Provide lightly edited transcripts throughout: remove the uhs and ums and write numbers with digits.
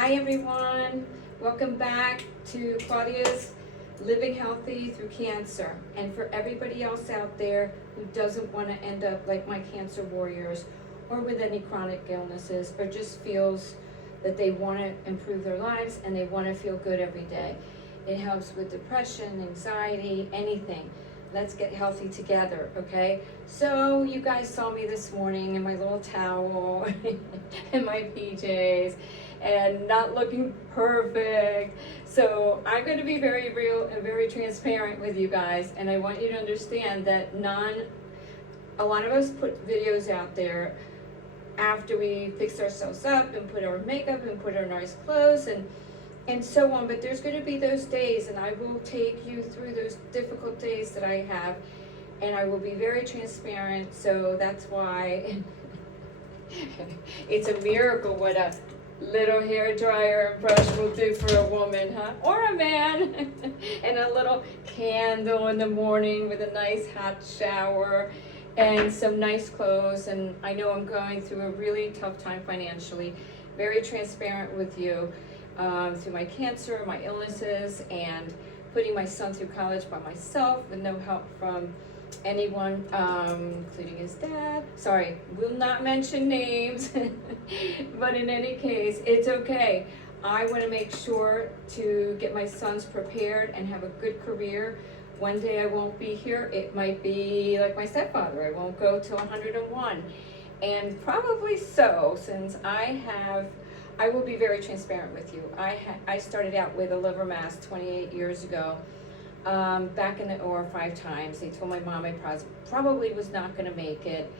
Hi everyone, welcome back to Claudia's Living Healthy Through Cancer. And for everybody else out there who doesn't want to end up like my cancer warriors or with any chronic illnesses, or just feels that they want to improve their lives and they want to feel good every day. It helps with depression, anxiety, anything. Let's get healthy together, okay? So you guys saw me this morning in my little towel and my PJs and not looking perfect. So I'm going to be very real and very transparent with you guys, and I want you to understand that a lot of us put videos out there after we fix ourselves up and put our makeup and put our nice clothes and so on, but there's going to be those days, and I will take you through those difficult days that I have, and I will be very transparent. So that's why it's a miracle what a little hair dryer and brush will do for a woman, huh? Or a man. And a little candle in the morning with a nice hot shower and some nice clothes. And I know I'm going through a really tough time financially. Very transparent with you. Through my cancer, my illnesses, and putting my son through college by myself with no help from anyone, including his dad. Sorry, will not mention names, but in any case, it's okay. I want to make sure to get my sons prepared and have a good career. One day I won't be here. It might be like my stepfather. I won't go till 101. And probably so, since I will be very transparent with you. I started out with a liver mass 28 years ago, back in the OR 5 times. They told my mom I probably was not going to make it,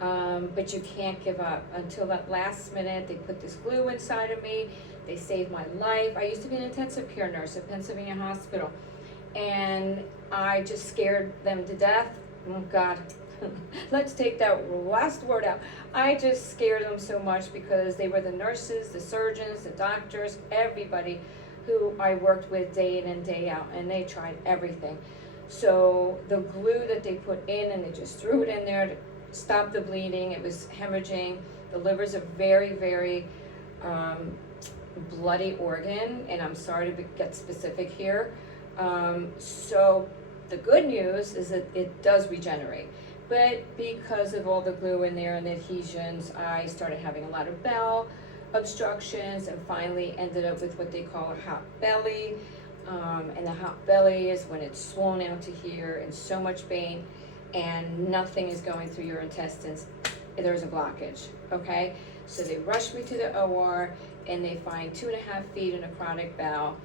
but you can't give up. Until that last minute, they put this glue inside of me. They saved my life. I used to be an intensive care nurse at Pennsylvania Hospital, and I just scared them to death. Oh God. Let's take that last word out. I just scared them so much because they were the nurses, the surgeons, the doctors, everybody who I worked with day in and day out, and they tried everything. So the glue that they put in, and they just threw it in there to stop the bleeding. It was hemorrhaging. The liver's a very, very bloody organ, and I'm sorry to get specific here. So the good news is that it does regenerate. But because of all the glue in there and the adhesions, I started having a lot of bowel obstructions and finally ended up with what they call a hot belly. And the hot belly is when it's swollen out to here and so much pain and nothing is going through your intestines. There's a blockage, okay? So they rushed me to the OR and they find 2.5 feet in a necrotic bowel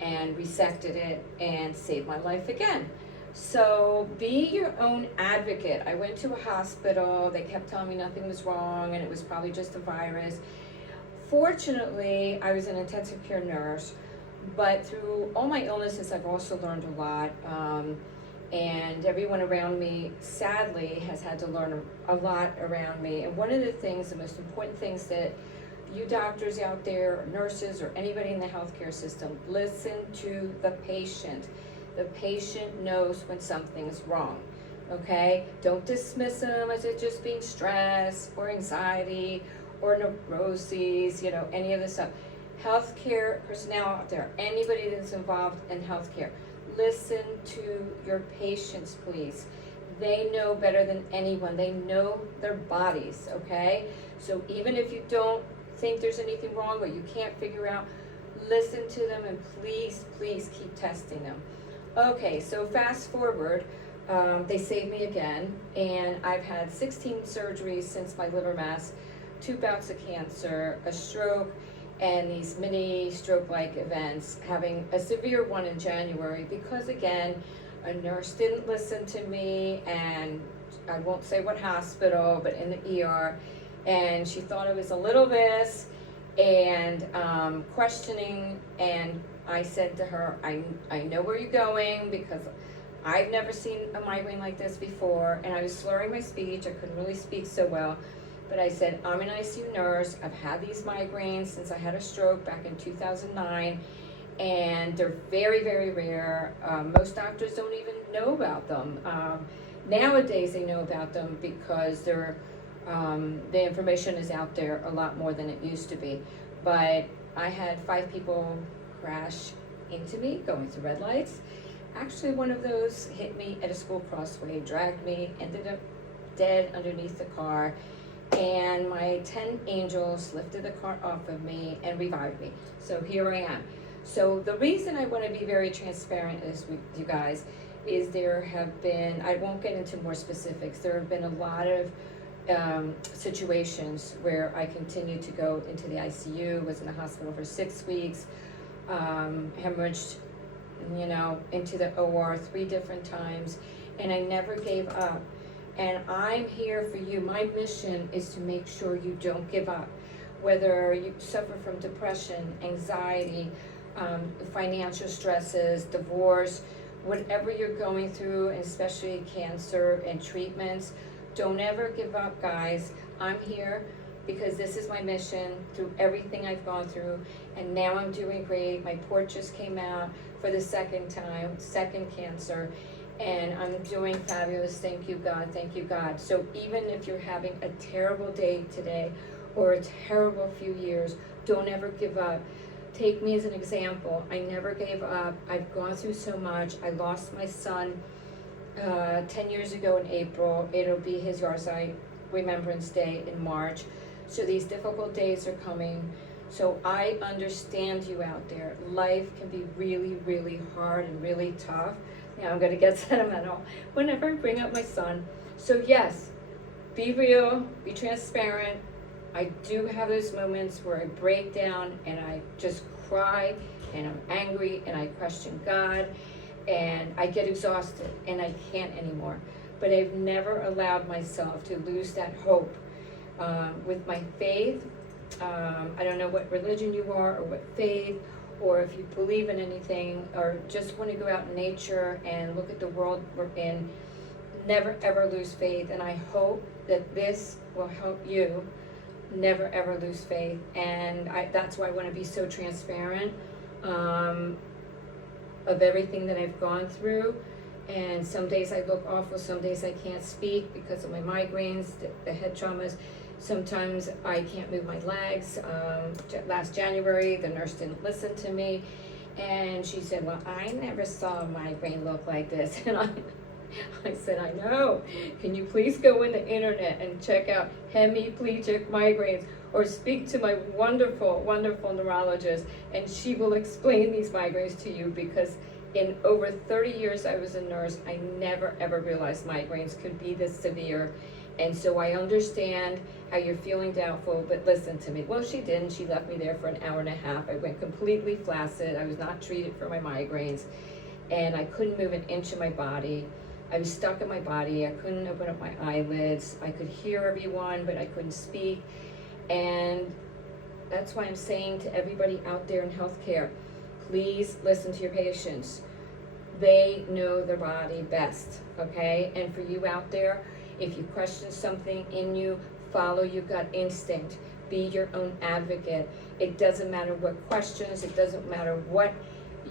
and resected it and saved my life again. So be your own advocate. I went to a hospital. They kept telling me nothing was wrong and it was probably just a virus. Fortunately, I was an intensive care nurse, but through all my illnesses, I've also learned a lot. And everyone around me, sadly, has had to learn a lot around me. And one of the things, the most important things that you doctors out there, or nurses, or anybody in the healthcare system, listen to the patient. The patient knows when something's wrong, okay? Don't dismiss them as it just being stress or anxiety or neuroses, any of this stuff. Healthcare personnel out there, anybody that's involved in healthcare, listen to your patients, please. They know better than anyone. They know their bodies, okay? So even if you don't think there's anything wrong or you can't figure out, listen to them and please, please keep testing them. Okay, so fast forward, they saved me again, and I've had 16 surgeries since my liver mass, 2 bouts of cancer, a stroke, and these mini stroke-like events, having a severe one in January because, again, a nurse didn't listen to me, and I won't say what hospital, but in the ER, and she thought it was a little this, and questioning, and I said to her, I know where you're going because I've never seen a migraine like this before, and I was slurring my speech. I couldn't really speak so well, but I said, I'm an ICU nurse. I've had these migraines since I had a stroke back in 2009, and they're very, very rare. Most doctors don't even know about them. Nowadays they know about them because they're The information is out there a lot more than it used to be. But I had 5 people crash into me going through red lights. Actually, one of those hit me at a school crossway, dragged me, ended up dead underneath the car, and my 10 angels lifted the car off of me and revived me. So here I am. So the reason I want to be very transparent is with you guys is there have been, I won't get into more specifics, there have been a lot of situations where I continued to go into the ICU, was in the hospital for 6 weeks, hemorrhaged, into the OR 3 different times, and I never gave up. And I'm here for you. My mission is to make sure you don't give up. Whether you suffer from depression, anxiety, financial stresses, divorce, whatever you're going through, especially cancer and treatments, don't ever give up, guys. I'm here because this is my mission through everything I've gone through, and now I'm doing great. My port just came out for the 2nd time, 2nd cancer, and I'm doing fabulous. Thank you, God. Thank you, God. So even if you're having a terrible day today or a terrible few years, don't ever give up. Take me as an example. I never gave up. I've gone through so much. I lost my son 10 years ago in April. It'll be his Yahrzeit Remembrance Day in March. So these difficult days are coming. So I understand you out there. Life can be really, really hard and really tough. Now I'm going to get sentimental whenever I bring up my son. So yes, be real, be transparent. I do have those moments where I break down and I just cry and I'm angry and I question God and I get exhausted and I can't anymore. But I've never allowed myself to lose that hope. With my faith, I don't know what religion you are or what faith, or if you believe in anything, or just want to go out in nature and look at the world we're in, never ever lose faith. And I hope that this will help you never ever lose faith. And that's why I want to be so transparent of everything that I've gone through. And some days I look awful, some days I can't speak because of my migraines, the head traumas. Sometimes I can't move my legs. Last January, the nurse didn't listen to me. And she said, well, I never saw a migraine look like this. And I said, I know. Can you please go in the internet and check out hemiplegic migraines, or speak to my wonderful, wonderful neurologist, and she will explain these migraines to you, because in over 30 years I was a nurse, I never ever realized migraines could be this severe. And so I understand how you're feeling doubtful, but listen to me. Well, she didn't. She left me there for an hour and a half. I went completely flaccid. I was not treated for my migraines, and I couldn't move an inch of my body. I was stuck in my body. I couldn't open up my eyelids. I could hear everyone, but I couldn't speak. And that's why I'm saying to everybody out there in healthcare, please listen to your patients. They know their body best, okay? And for you out there, if you question something in you, follow your gut instinct. Be your own advocate. It doesn't matter what questions, it doesn't matter what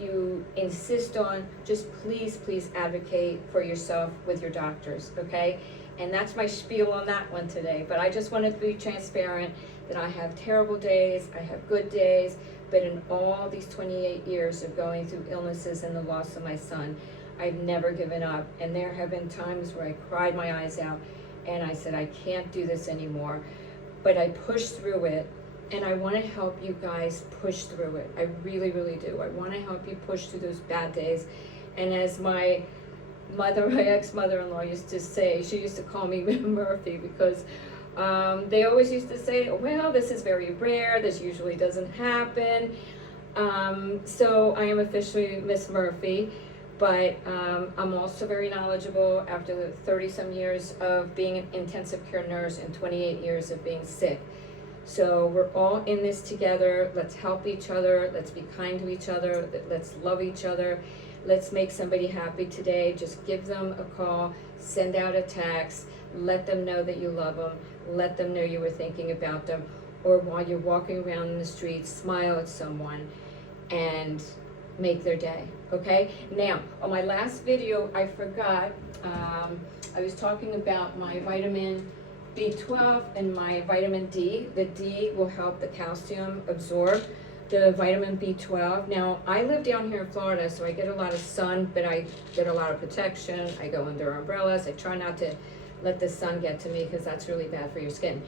you insist on. Just please, please advocate for yourself with your doctors, okay? And that's my spiel on that one today. But I just wanted to be transparent that I have terrible days, I have good days, but in all these 28 years of going through illnesses and the loss of my son, I've never given up. And there have been times where I cried my eyes out and I said, I can't do this anymore. But I pushed through it, and I want to help you guys push through it. I really, really do. I want to help you push through those bad days. And as my ex-mother-in-law used to say, she used to call me Murphy, because they always used to say, well, this is very rare, this usually doesn't happen. So I am officially Miss Murphy. But I'm also very knowledgeable after the 30-some years of being an intensive care nurse and 28 years of being sick. So we're all in this together. Let's help each other. Let's be kind to each other. Let's love each other. Let's make somebody happy today. Just give them a call, send out a text, let them know that you love them, let them know you were thinking about them. Or while you're walking around in the street, smile at someone and make their day, okay? Now, on my last video, I forgot, I was talking about my vitamin B12 and my vitamin D. The D will help the calcium absorb the vitamin B12. Now, I live down here in Florida, so I get a lot of sun, but I get a lot of protection. I go under umbrellas. I try not to let the sun get to me because that's really bad for your skin.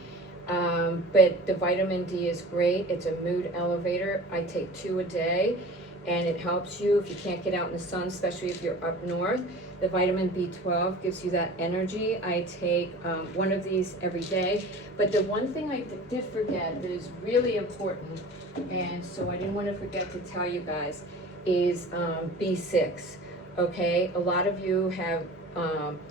But the vitamin D is great. It's a mood elevator. I take 2 a day, and it helps you if you can't get out in the sun, especially if you're up north. The vitamin B12 gives you that energy. I take 1 of these every day. But the one thing I did forget that is really important, and so I didn't want to forget to tell you guys, is B6. Okay, a lot of you have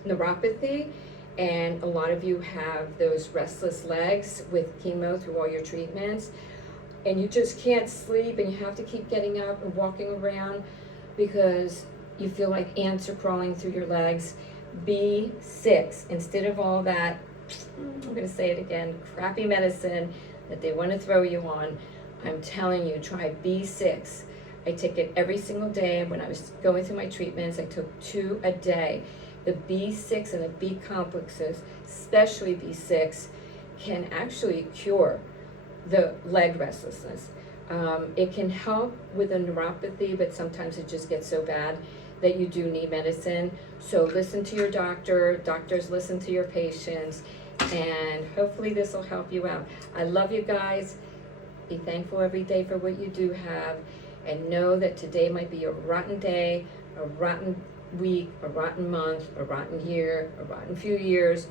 neuropathy, and a lot of you have those restless legs with chemo through all your treatments, and you just can't sleep, and you have to keep getting up and walking around because you feel like ants are crawling through your legs. B6, instead of all that, I'm gonna say it again, crappy medicine that they want to throw you on, I'm telling you, try B6. I take it every single day. When I was going through my treatments, I took 2 a day. The B6 and the B complexes, especially B6, can actually cure the leg restlessness. It can help with a neuropathy, but sometimes it just gets so bad that you do need medicine. So listen to your doctor. Doctors listen to your patients, and hopefully this will help you out. I love you guys. Be thankful every day for what you do have, and know that today might be a rotten day, a rotten week, a rotten month, a rotten year, a rotten few years,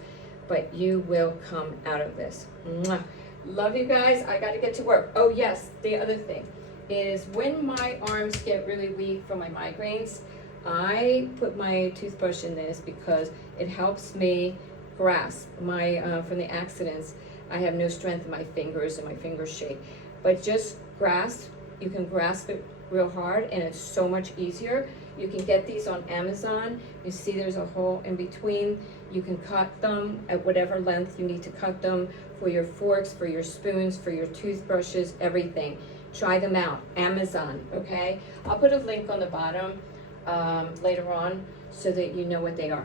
but you will come out of this. Mwah. Love you guys. I got to get to work. Oh yes, the other thing is when my arms get really weak from my migraines, I put my toothbrush in this because it helps me grasp my, from the accidents, I have no strength in my fingers and my fingers shake. But just grasp, you can grasp it real hard and it's so much easier. You can get these on Amazon. You see there's a hole in between. You can cut them at whatever length you need to cut them for your forks, for your spoons, for your toothbrushes, everything. Try them out, Amazon, okay? I'll put a link on the bottom later on so that you know what they are.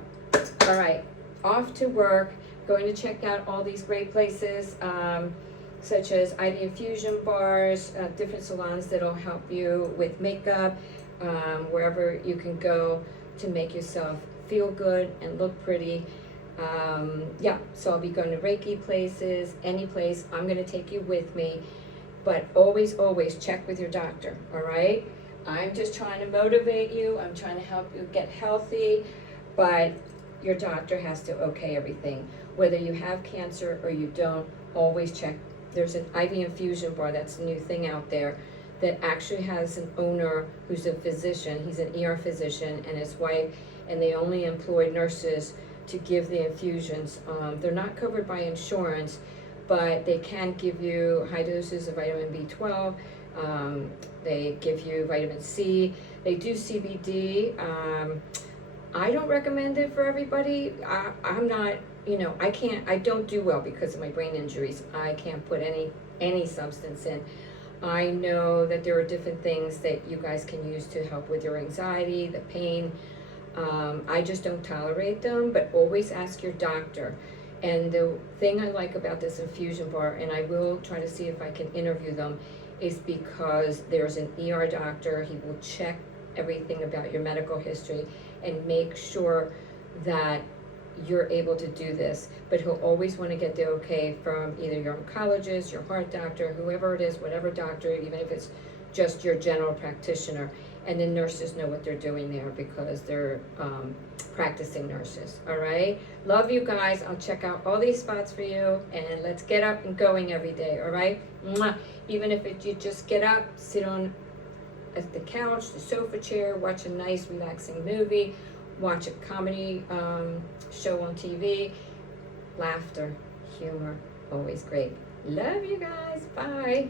All right, off to work, going to check out all these great places, such as ID Infusion Bars, different salons that'll help you with makeup, wherever you can go to make yourself feel good and look pretty. Yeah, so I'll be going to Reiki places, any place. I'm going to take you with me, but always, always check with your doctor, all right? I'm just trying to motivate you. I'm trying to help you get healthy, but your doctor has to okay everything. Whether you have cancer or you don't, always check. There's an IV infusion bar, that's a new thing out there, that actually has an owner who's a physician. He's an ER physician and his wife, and they only employ nurses to give the infusions. They're not covered by insurance, but they can give you high doses of vitamin B12. They give you vitamin C. They do CBD. I don't recommend it for everybody. I'm not, I don't do well because of my brain injuries. I can't put any substance in. I know that there are different things that you guys can use to help with your anxiety, the pain. I just don't tolerate them, but always ask your doctor. And the thing I like about this infusion bar, and I will try to see if I can interview them, is because there's an ER doctor. He will check everything about your medical history and make sure that you're able to do this. But he'll always want to get the okay from either your oncologist, your heart doctor, whoever it is, whatever doctor, even if it's just your general practitioner. And the nurses know what they're doing there because they're practicing nurses, all right? Love you guys. I'll check out all these spots for you, and let's get up and going every day, all right? Mwah. Even if you just get up, sit on at the couch, the sofa chair, watch a nice relaxing movie, watch a comedy show on TV. Laughter, humor, always great. Love you guys. Bye.